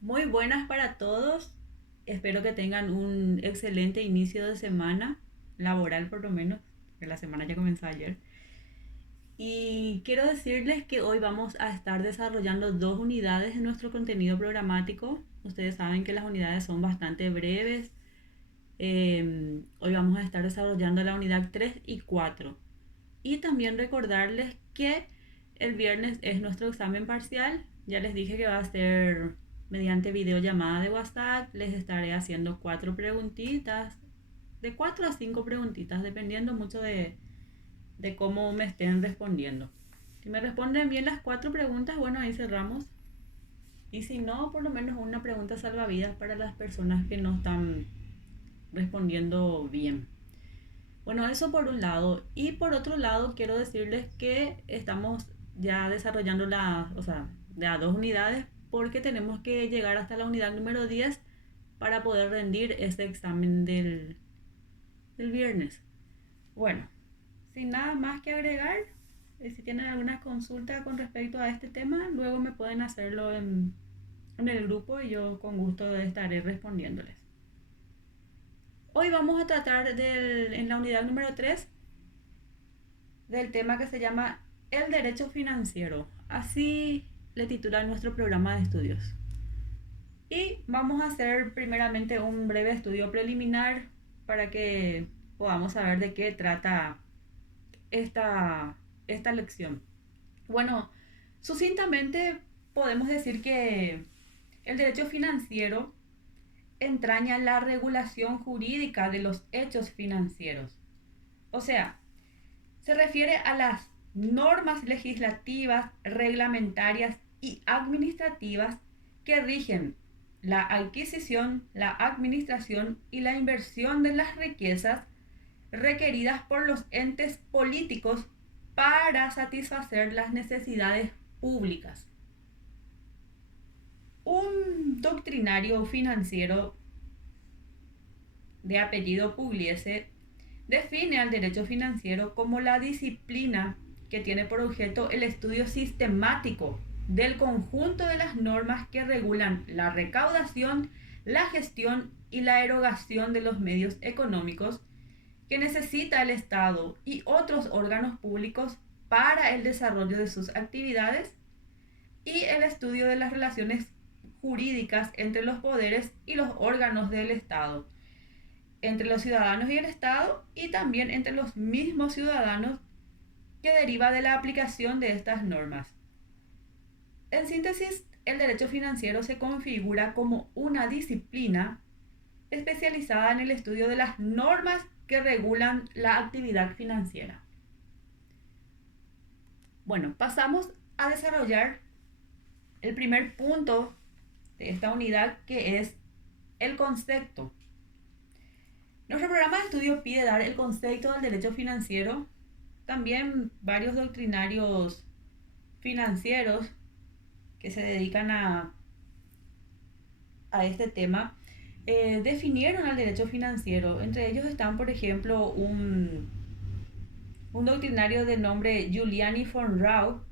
Muy buenas para todos. Espero que tengan un excelente inicio de semana, laboral por lo menos, que la semana ya comenzó ayer. Y quiero decirles que hoy vamos a estar desarrollando dos unidades de nuestro contenido programático. Ustedes saben que las unidades son bastante breves. Hoy vamos a estar desarrollando la unidad 3 y 4. Y también recordarles que el viernes es nuestro examen parcial. Ya les dije que va a ser mediante videollamada de WhatsApp. Les estaré haciendo 4 preguntitas, de 4 a 5 preguntitas, dependiendo mucho de cómo me estén respondiendo. Si me responden bien las 4 preguntas, bueno, ahí cerramos. Y si no, por lo menos una pregunta salvavidas para las personas que no están respondiendo bien. Bueno, eso por un lado. Y por otro lado, quiero decirles que estamos ya desarrollando de a 2 unidades porque tenemos que llegar hasta la unidad número 10 para poder rendir ese examen del viernes. Bueno, sin nada más que agregar, si tienen alguna consulta con respecto a este tema, luego me pueden hacerlo en el grupo y yo con gusto estaré respondiéndoles. Hoy vamos a tratar en la unidad número 3 del tema que se llama el derecho financiero. Así le titula nuestro programa de estudios. Y vamos a hacer primeramente un breve estudio preliminar para que podamos saber de qué trata esta lección. Bueno, sucintamente podemos decir que el derecho financiero entraña la regulación jurídica de los hechos financieros. O sea, se refiere a las normas legislativas, reglamentarias y administrativas que rigen la adquisición, la administración y la inversión de las riquezas requeridas por los entes políticos para satisfacer las necesidades públicas. Un doctrinario financiero de apellido Pugliese define al derecho financiero como la disciplina que tiene por objeto el estudio sistemático del conjunto de las normas que regulan la recaudación, la gestión y la erogación de los medios económicos que necesita el Estado y otros órganos públicos para el desarrollo de sus actividades y el estudio de las relaciones jurídicas entre los poderes y los órganos del Estado, entre los ciudadanos y el Estado, y también entre los mismos ciudadanos, que deriva de la aplicación de estas normas. En síntesis, el derecho financiero se configura como una disciplina especializada en el estudio de las normas que regulan la actividad financiera. Bueno, pasamos a desarrollar el primer punto de esta unidad, que es el concepto. Nuestro programa de estudio pide dar el concepto del derecho financiero. También varios doctrinarios financieros que se dedican a este tema definieron al derecho financiero. Entre ellos están, por ejemplo, un doctrinario de nombre Giuliani von Rau.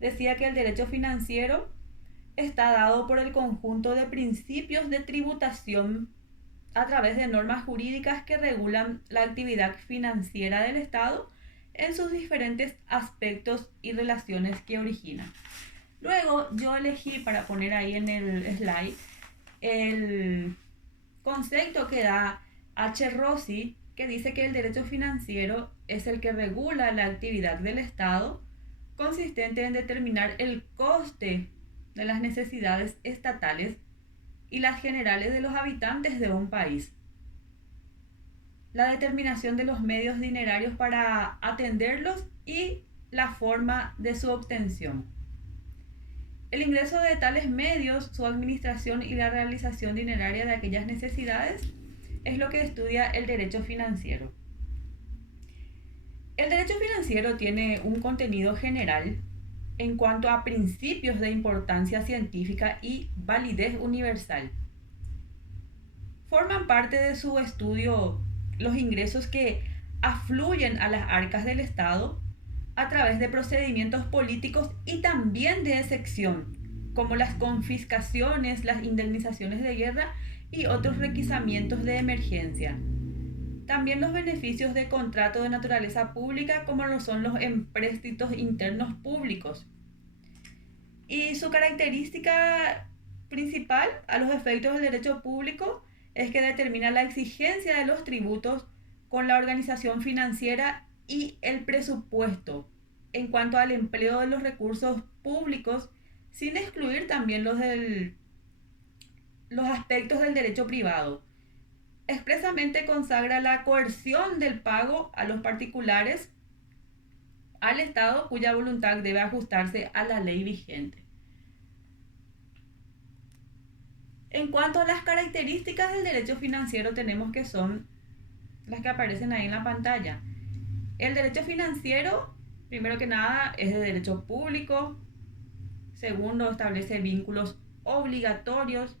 Decía que el derecho financiero está dado por el conjunto de principios de tributación a través de normas jurídicas que regulan la actividad financiera del Estado en sus diferentes aspectos y relaciones que originan. Luego yo elegí para poner ahí en el slide el concepto que da H. Rossi, que dice que el derecho financiero es el que regula la actividad del Estado, consistente en determinar el coste de las necesidades estatales y las generales de los habitantes de un país, la determinación de los medios dinerarios para atenderlos y la forma de su obtención. El ingreso de tales medios, su administración y la realización dineraria de aquellas necesidades es lo que estudia el derecho financiero. El derecho financiero tiene un contenido general en cuanto a principios de importancia científica y validez universal. Forman parte de su estudio los ingresos que afluyen a las arcas del Estado a través de procedimientos políticos y también de excepción, como las confiscaciones, las indemnizaciones de guerra y otros requisamientos de emergencia. También los beneficios de contrato de naturaleza pública, como lo son los empréstitos internos públicos. Y su característica principal a los efectos del derecho público es que determina la exigencia de los tributos con la organización financiera y el presupuesto en cuanto al empleo de los recursos públicos, sin excluir también los aspectos del derecho privado. Expresamente consagra la coerción del pago a los particulares al Estado cuya voluntad debe ajustarse a la ley vigente. En cuanto a las características del derecho financiero, tenemos que son las que aparecen ahí en la pantalla. El derecho financiero, primero que nada, es de derecho público. Segundo, establece vínculos obligatorios.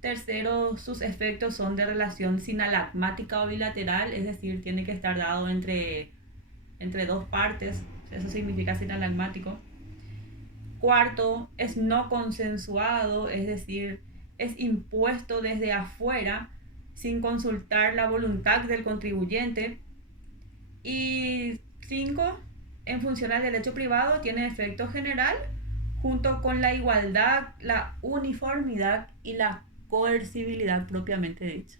Tercero, sus efectos son de relación sinalagmática o bilateral, es decir, tiene que estar dado entre dos partes. Eso significa sinalagmático. Cuarto, es no consensuado, es decir, es impuesto desde afuera sin consultar la voluntad del contribuyente. Y 5, en función al derecho privado, tiene efecto general junto con la igualdad, la uniformidad y la coercibilidad propiamente dicha.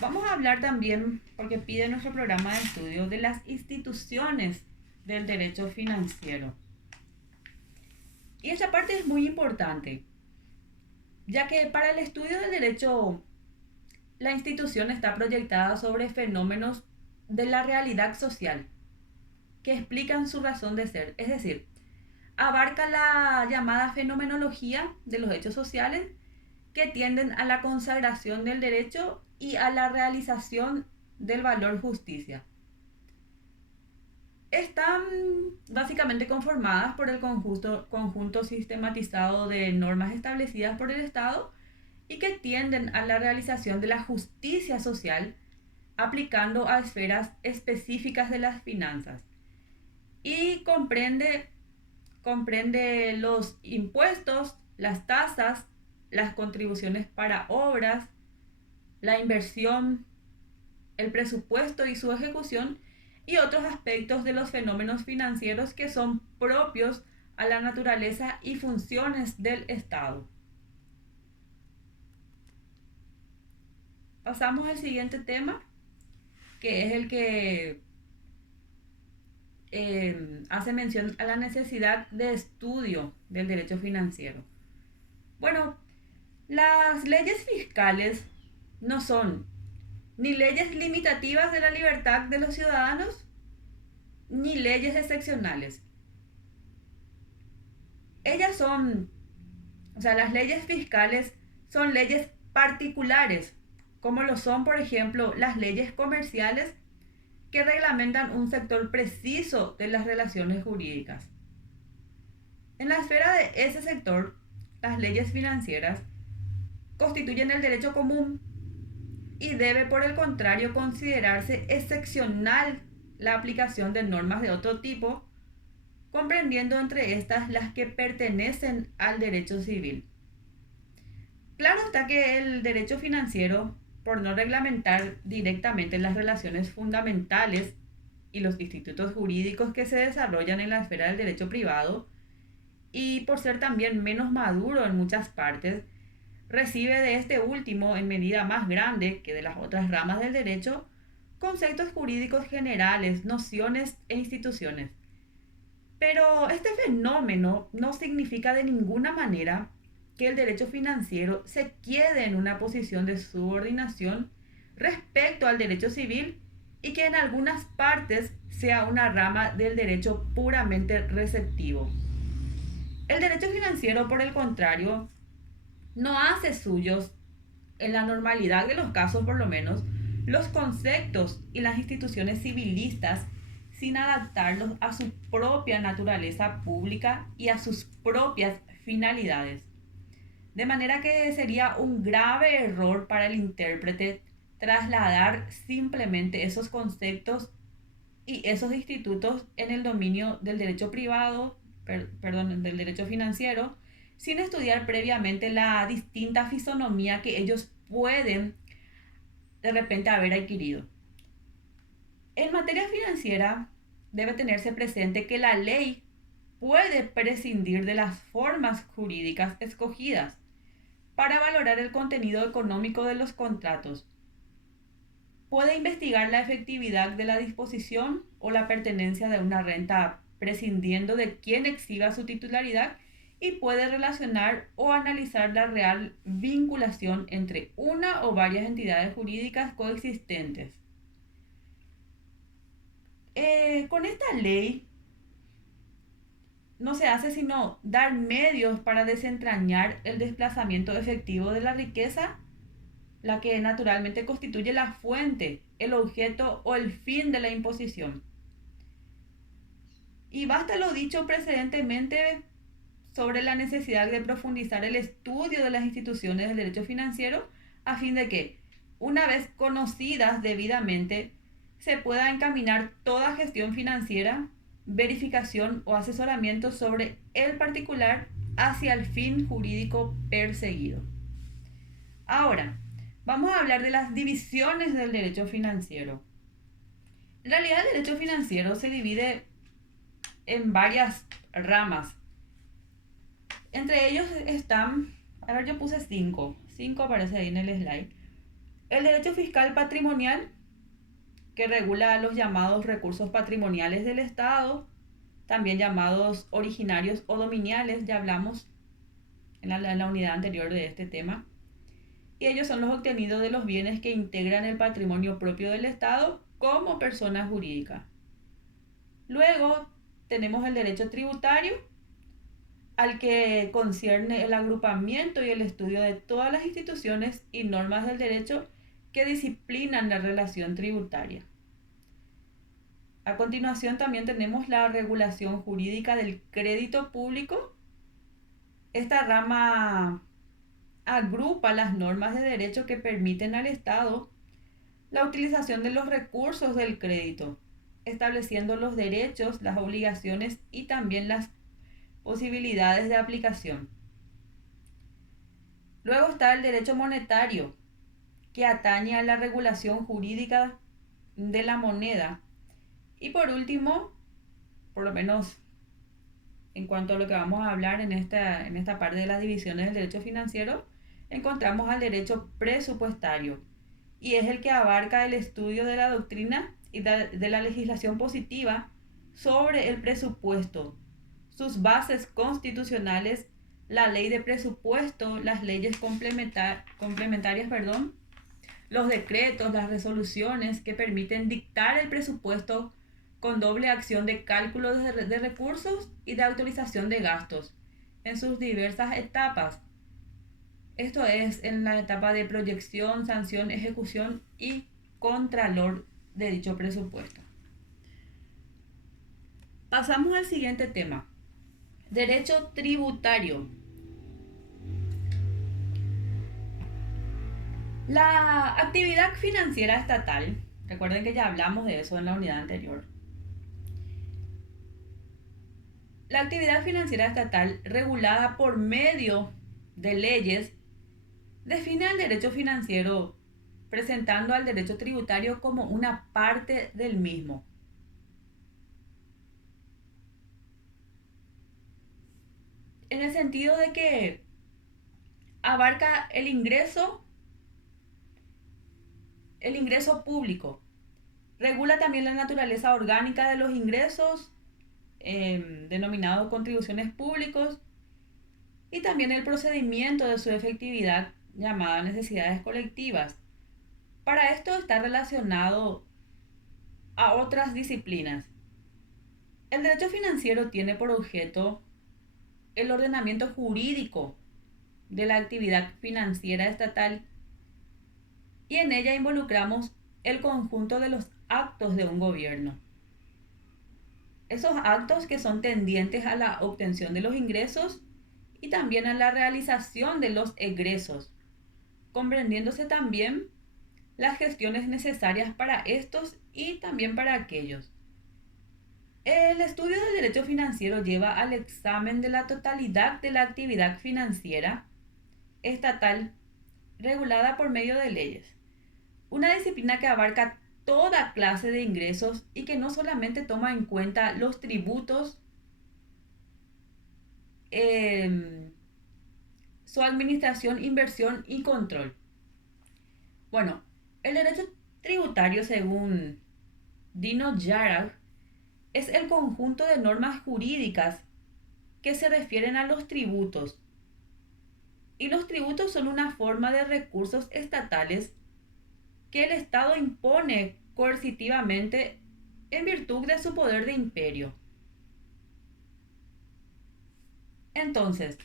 Vamos a hablar también, porque pide nuestro programa de estudio, de las instituciones del derecho financiero. Y esta parte es muy importante, ya que para el estudio del derecho, la institución está proyectada sobre fenómenos de la realidad social que explican su razón de ser. Es decir, abarca la llamada fenomenología de los hechos sociales que tienden a la consagración del derecho y a la realización del valor justicia. Están básicamente conformadas por el conjunto sistematizado de normas establecidas por el Estado y que tienden a la realización de la justicia social aplicando a esferas específicas de las finanzas. Y comprende los impuestos, las tasas, las contribuciones para obras, la inversión, el presupuesto y su ejecución y otros aspectos de los fenómenos financieros que son propios a la naturaleza y funciones del Estado. Pasamos al siguiente tema, que es el que hace mención a la necesidad de estudio del derecho financiero. Bueno, las leyes fiscales no son ni leyes limitativas de la libertad de los ciudadanos, ni leyes excepcionales. Las leyes fiscales son leyes particulares, como lo son, por ejemplo, las leyes comerciales que reglamentan un sector preciso de las relaciones jurídicas. En la esfera de ese sector, las leyes financieras constituyen el derecho común y debe, por el contrario, considerarse excepcional la aplicación de normas de otro tipo, comprendiendo entre estas las que pertenecen al derecho civil. Claro está que el derecho financiero, por no reglamentar directamente las relaciones fundamentales y los institutos jurídicos que se desarrollan en la esfera del derecho privado, y por ser también menos maduro en muchas partes, recibe de este último, en medida más grande que de las otras ramas del derecho, conceptos jurídicos generales, nociones e instituciones. Pero este fenómeno no significa de ninguna manera que el derecho financiero se quede en una posición de subordinación respecto al derecho civil y que en algunas partes sea una rama del derecho puramente receptivo. El derecho financiero, por el contrario, no hace suyos, en la normalidad de los casos por lo menos, los conceptos y las instituciones civilistas sin adaptarlos a su propia naturaleza pública y a sus propias finalidades. De manera que sería un grave error para el intérprete trasladar simplemente esos conceptos y esos institutos en el dominio del derecho privado, del derecho financiero, sin estudiar previamente la distinta fisonomía que ellos pueden de repente haber adquirido. En materia financiera, debe tenerse presente que la ley puede prescindir de las formas jurídicas escogidas para valorar el contenido económico de los contratos. Puede investigar la efectividad de la disposición o la pertenencia de una renta prescindiendo de quien exhiba su titularidad y puede relacionar o analizar la real vinculación entre una o varias entidades jurídicas coexistentes. Con esta ley no se hace sino dar medios para desentrañar el desplazamiento efectivo de la riqueza, la que naturalmente constituye la fuente, el objeto o el fin de la imposición. Y basta lo dicho precedentemente sobre la necesidad de profundizar el estudio de las instituciones del derecho financiero a fin de que, una vez conocidas debidamente, se pueda encaminar toda gestión financiera, verificación o asesoramiento sobre el particular hacia el fin jurídico perseguido. Ahora, vamos a hablar de las divisiones del derecho financiero. En realidad, el derecho financiero se divide en varias ramas. Entre ellos están, yo puse cinco aparece ahí en el slide. El derecho fiscal patrimonial, que regula los llamados recursos patrimoniales del Estado, también llamados originarios o dominiales, ya hablamos en la unidad anterior de este tema. Y ellos son los obtenidos de los bienes que integran el patrimonio propio del Estado como persona jurídica. Luego tenemos el derecho tributario, al que concierne el agrupamiento y el estudio de todas las instituciones y normas del derecho que disciplinan la relación tributaria. A continuación también tenemos la regulación jurídica del crédito público. Esta rama agrupa las normas de derecho que permiten al Estado la utilización de los recursos del crédito, estableciendo los derechos, las obligaciones y también las posibilidades de aplicación. Luego está el derecho monetario, que atañe a la regulación jurídica de la moneda. Y por último, por lo menos en cuanto a lo que vamos a hablar en esta parte de las divisiones del derecho financiero, encontramos al derecho presupuestario, y es el que abarca el estudio de la doctrina y de la legislación positiva sobre el presupuesto, sus bases constitucionales, la ley de presupuesto, las leyes complementarias, los decretos, las resoluciones que permiten dictar el presupuesto con doble acción de cálculo de recursos y de autorización de gastos en sus diversas etapas. Esto es en la etapa de proyección, sanción, ejecución y contralor de dicho presupuesto. Pasamos al siguiente tema. Derecho tributario. La actividad financiera estatal, recuerden que ya hablamos de eso en la unidad anterior. La actividad financiera estatal, regulada por medio de leyes, define al derecho financiero presentando al derecho tributario como una parte del mismo. En el sentido de que abarca el ingreso público. Regula también la naturaleza orgánica de los ingresos, denominados contribuciones públicos, y también el procedimiento de su efectividad, llamada necesidades colectivas. Para esto está relacionado a otras disciplinas. El derecho financiero tiene por objeto el ordenamiento jurídico de la actividad financiera estatal, y en ella involucramos el conjunto de los actos de un gobierno. Esos actos que son tendientes a la obtención de los ingresos y también a la realización de los egresos, comprendiéndose también las gestiones necesarias para estos y también para aquellos. El estudio del derecho financiero lleva al examen de la totalidad de la actividad financiera estatal regulada por medio de leyes. Una disciplina que abarca toda clase de ingresos y que no solamente toma en cuenta los tributos, eh, su administración, inversión y control. Bueno, el derecho tributario, según Dino Yarag, es el conjunto de normas jurídicas que se refieren a los tributos. Y los tributos son una forma de recursos estatales que el Estado impone coercitivamente en virtud de su poder de imperio. Entonces,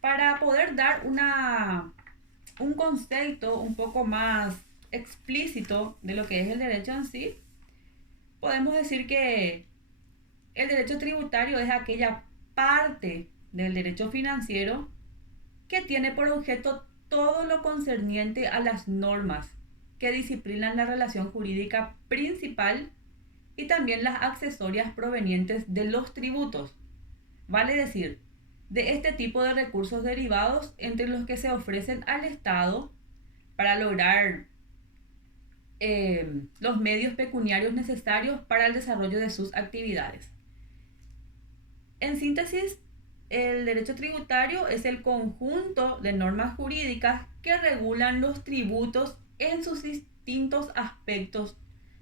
para poder dar un concepto un poco más explícito de lo que es el derecho en sí, podemos decir que el derecho tributario es aquella parte del derecho financiero que tiene por objeto todo lo concerniente a las normas que disciplinan la relación jurídica principal y también las accesorias provenientes de los tributos. Vale decir, de este tipo de recursos derivados entre los que se ofrecen al Estado para lograr los medios pecuniarios necesarios para el desarrollo de sus actividades. En síntesis, el derecho tributario es el conjunto de normas jurídicas que regulan los tributos en sus distintos aspectos,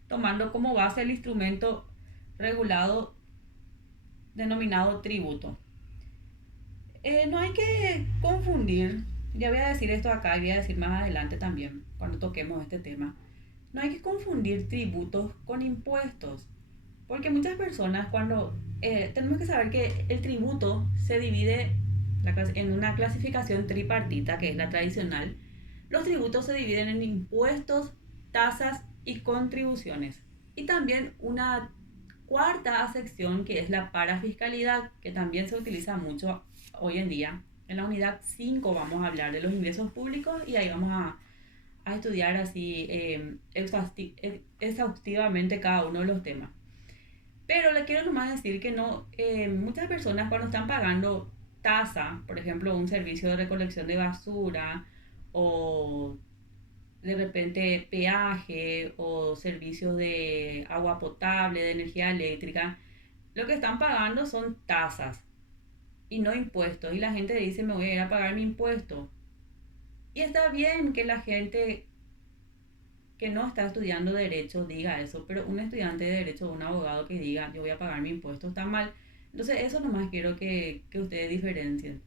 tomando como base el instrumento regulado denominado tributo. No hay que confundir, ya voy a decir esto acá y voy a decir más adelante también, cuando toquemos este tema. No hay que confundir tributos con impuestos, porque muchas personas tenemos que saber que el tributo se divide en una clasificación tripartita, que es la tradicional. Los tributos se dividen en impuestos, tasas y contribuciones. Y también una cuarta sección que es la parafiscalidad, que también se utiliza mucho hoy en día. En la unidad 5 vamos a hablar de los ingresos públicos y ahí vamos a estudiar así exhaustivamente cada uno de los temas. Pero le quiero nomás decir que no, muchas personas cuando están pagando tasa, por ejemplo, un servicio de recolección de basura o de repente peaje o servicios de agua potable, de energía eléctrica, lo que están pagando son tasas y no impuestos. Y la gente dice, me voy a ir a pagar mi impuesto. Y está bien que la gente que no está estudiando derecho diga eso, pero un estudiante de derecho o un abogado que diga, yo voy a pagar mi impuesto, está mal. Entonces eso nomás quiero que ustedes diferencien.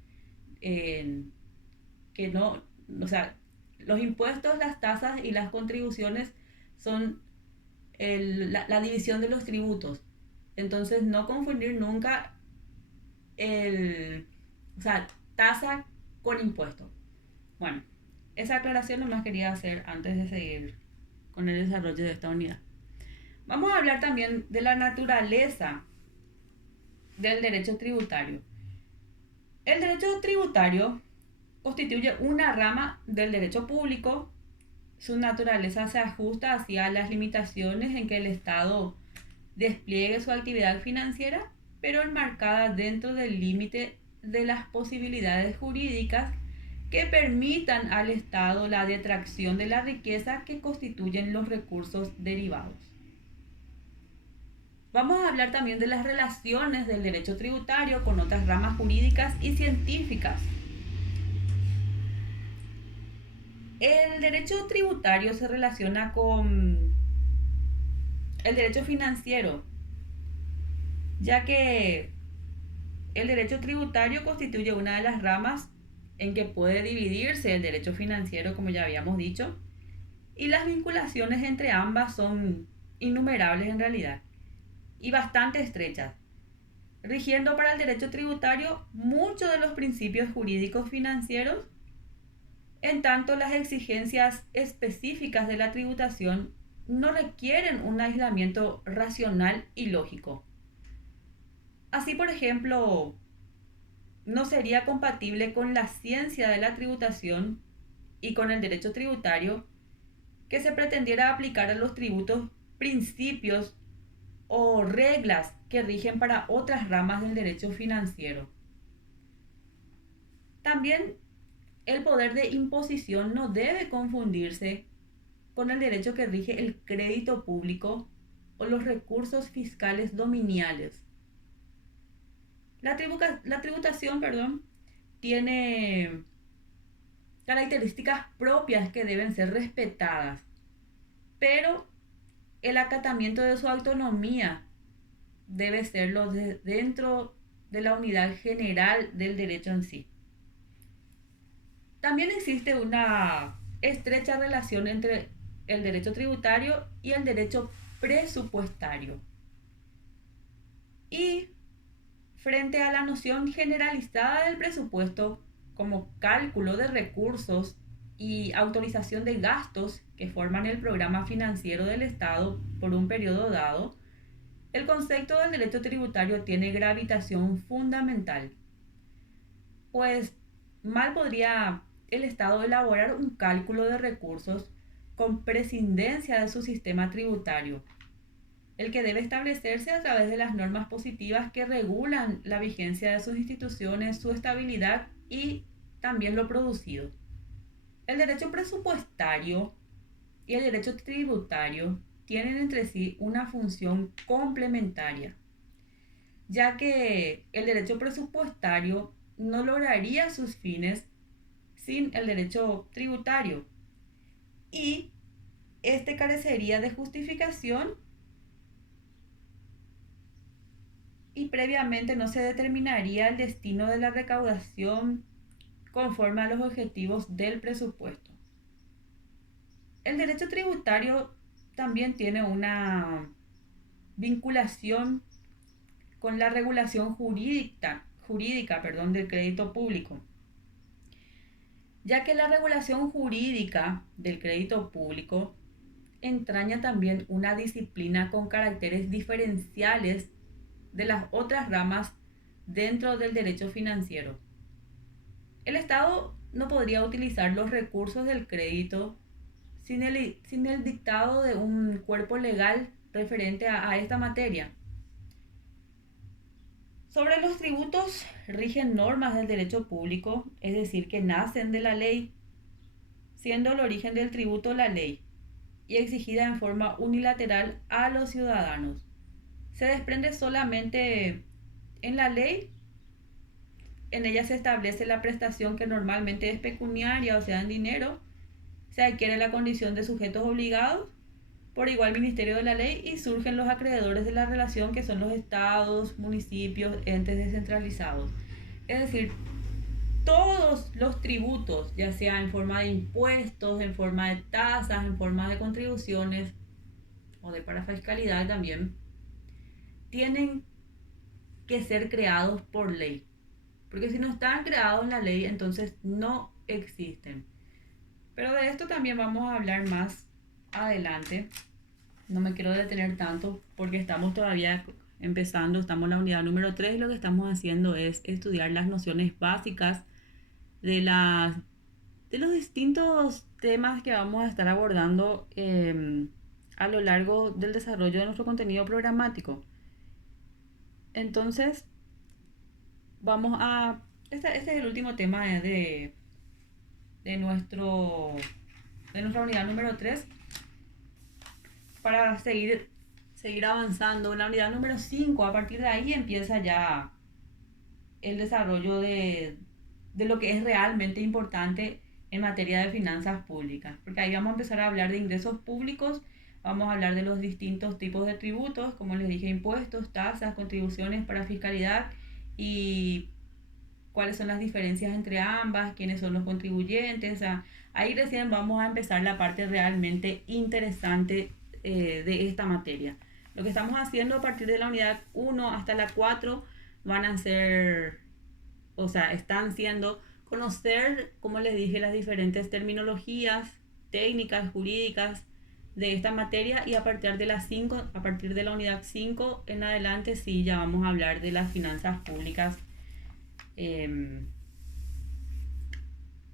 Que no, o sea, los impuestos, las tasas y las contribuciones son la división de los tributos. Entonces no confundir nunca o sea, tasa con impuesto. Bueno, esa aclaración nomás quería hacer antes de seguir con el desarrollo de esta unidad. Vamos a hablar también de la naturaleza del derecho tributario. El derecho tributario constituye una rama del derecho público. Su naturaleza se ajusta hacia las limitaciones en que el Estado despliegue su actividad financiera, pero enmarcada dentro del límite de las posibilidades jurídicas que permitan al Estado la detracción de la riqueza que constituyen los recursos derivados. Vamos a hablar también de las relaciones del derecho tributario con otras ramas jurídicas y científicas. El derecho tributario se relaciona con el derecho financiero, ya que el derecho tributario constituye una de las ramas en que puede dividirse el derecho financiero, como ya habíamos dicho, y las vinculaciones entre ambas son innumerables en realidad y bastante estrechas, rigiendo para el derecho tributario muchos de los principios jurídicos financieros, en tanto las exigencias específicas de la tributación no requieren un aislamiento racional y lógico. Así, por ejemplo, no sería compatible con la ciencia de la tributación y con el derecho tributario que se pretendiera aplicar a los tributos principios o reglas que rigen para otras ramas del derecho financiero. También el poder de imposición no debe confundirse con el derecho que rige el crédito público o los recursos fiscales dominiales. La tributación, tiene características propias que deben ser respetadas, pero el acatamiento de su autonomía debe serlo dentro de la unidad general del derecho en sí. También existe una estrecha relación entre el derecho tributario y el derecho presupuestario. Y frente a la noción generalizada del presupuesto como cálculo de recursos y autorización de gastos que forman el programa financiero del Estado por un periodo dado, el concepto del derecho tributario tiene gravitación fundamental, pues mal podría el Estado elaborar un cálculo de recursos con prescindencia de su sistema tributario, el que debe establecerse a través de las normas positivas que regulan la vigencia de sus instituciones, su estabilidad y también lo producido. El derecho presupuestario y el derecho tributario tienen entre sí una función complementaria, ya que el derecho presupuestario no lograría sus fines sin el derecho tributario y este carecería de justificación y previamente no se determinaría el destino de la recaudación conforme a los objetivos del presupuesto. El derecho tributario también tiene una vinculación con la regulación jurídica del crédito público, ya que la regulación jurídica del crédito público entraña también una disciplina con caracteres diferenciales de las otras ramas dentro del derecho financiero. El Estado no podría utilizar los recursos del crédito sin el dictado de un cuerpo legal referente a esta materia. Sobre los tributos rigen normas del derecho público, es decir, que nacen de la ley, siendo el origen del tributo la ley, y exigida en forma unilateral a los ciudadanos. Se desprende solamente en la ley, en ella se establece la prestación que normalmente es pecuniaria, o sea, en dinero, se adquiere la condición de sujetos obligados por igual ministerio de la ley y surgen los acreedores de la relación que son los estados, municipios, entes descentralizados. Es decir, todos los tributos, ya sea en forma de impuestos, en forma de tasas, en forma de contribuciones o de parafiscalidad también, tienen que ser creados por ley. Porque si no están creados en la ley, entonces no existen. Pero de esto también vamos a hablar más adelante. No me quiero detener tanto porque estamos todavía empezando, estamos en la unidad número 3 y lo que estamos haciendo es estudiar las nociones básicas de los distintos temas que vamos a estar abordando a lo largo del desarrollo de nuestro contenido programático. Entonces, este es el último tema de nuestra unidad número 3 para seguir avanzando. En la unidad número 5, a partir de ahí empieza ya el desarrollo de lo que es realmente importante en materia de finanzas públicas, porque ahí vamos a empezar a hablar de ingresos públicos, vamos a hablar de los distintos tipos de tributos, como les dije, impuestos, tasas, contribuciones para fiscalidad y cuáles son las diferencias entre ambas, quiénes son los contribuyentes. O sea, ahí recién vamos a empezar la parte realmente interesante de esta materia. Lo que estamos haciendo a partir de la unidad 1 hasta la 4 van a ser, o sea, están siendo conocer, como les dije, las diferentes terminologías, técnicas, jurídicas de esta materia, y a partir de la unidad 5 en adelante sí ya vamos a hablar de las finanzas públicas,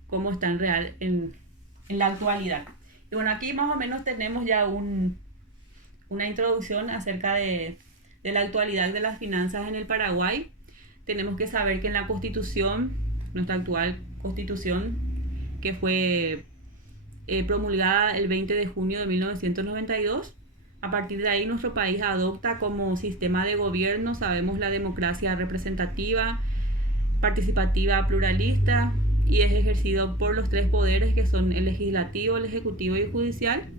cómo están en la actualidad. Y bueno, aquí más o menos tenemos ya una introducción acerca de de la actualidad de las finanzas en el Paraguay, tenemos que saber que en la Constitución, nuestra actual Constitución, que fue promulgada el 20 de junio de 1992, a partir de ahí nuestro país adopta como sistema de gobierno, sabemos, la democracia representativa, participativa, pluralista, y es ejercido por los tres poderes que son el legislativo, el ejecutivo y el judicial,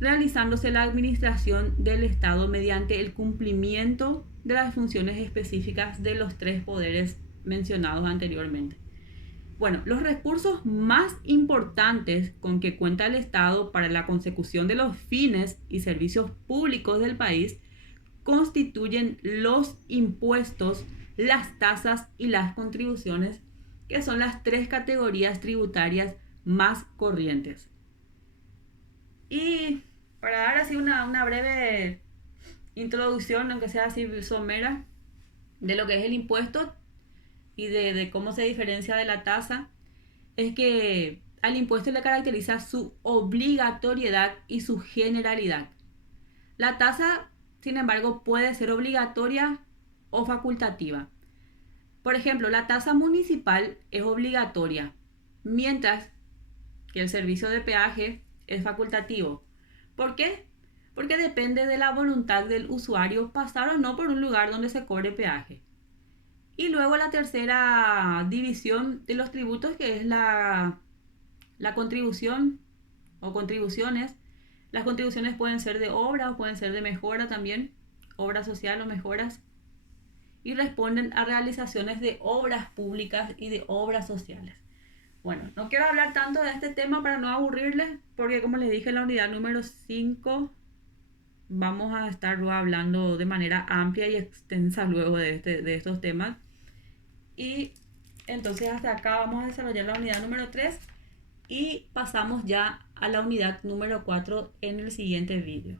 realizándose la administración del Estado mediante el cumplimiento de las funciones específicas de los tres poderes mencionados anteriormente. Bueno, los recursos más importantes con que cuenta el Estado para la consecución de los fines y servicios públicos del país constituyen los impuestos, las tasas y las contribuciones, que son las tres categorías tributarias más corrientes. Y para dar así una breve introducción, aunque sea así somera, de lo que es el impuesto y de cómo se diferencia de la tasa, es que al impuesto le caracteriza su obligatoriedad y su generalidad. La tasa, sin embargo, puede ser obligatoria o facultativa. Por ejemplo, la tasa municipal es obligatoria, mientras que el servicio de peaje es facultativo. ¿Por qué? Porque depende de la voluntad del usuario pasar o no por un lugar donde se cobre peaje. Y luego la tercera división de los tributos, que es la contribución o contribuciones. Las contribuciones pueden ser de obra o pueden ser de mejora también, obra social o mejoras, y responden a realizaciones de obras públicas y de obras sociales. Bueno, no quiero hablar tanto de este tema para no aburrirles, porque como les dije en la unidad número 5 vamos a estar hablando de manera amplia y extensa luego de estos temas. Y entonces hasta acá vamos a desarrollar la unidad número 3 y pasamos ya a la unidad número 4 en el siguiente vídeo.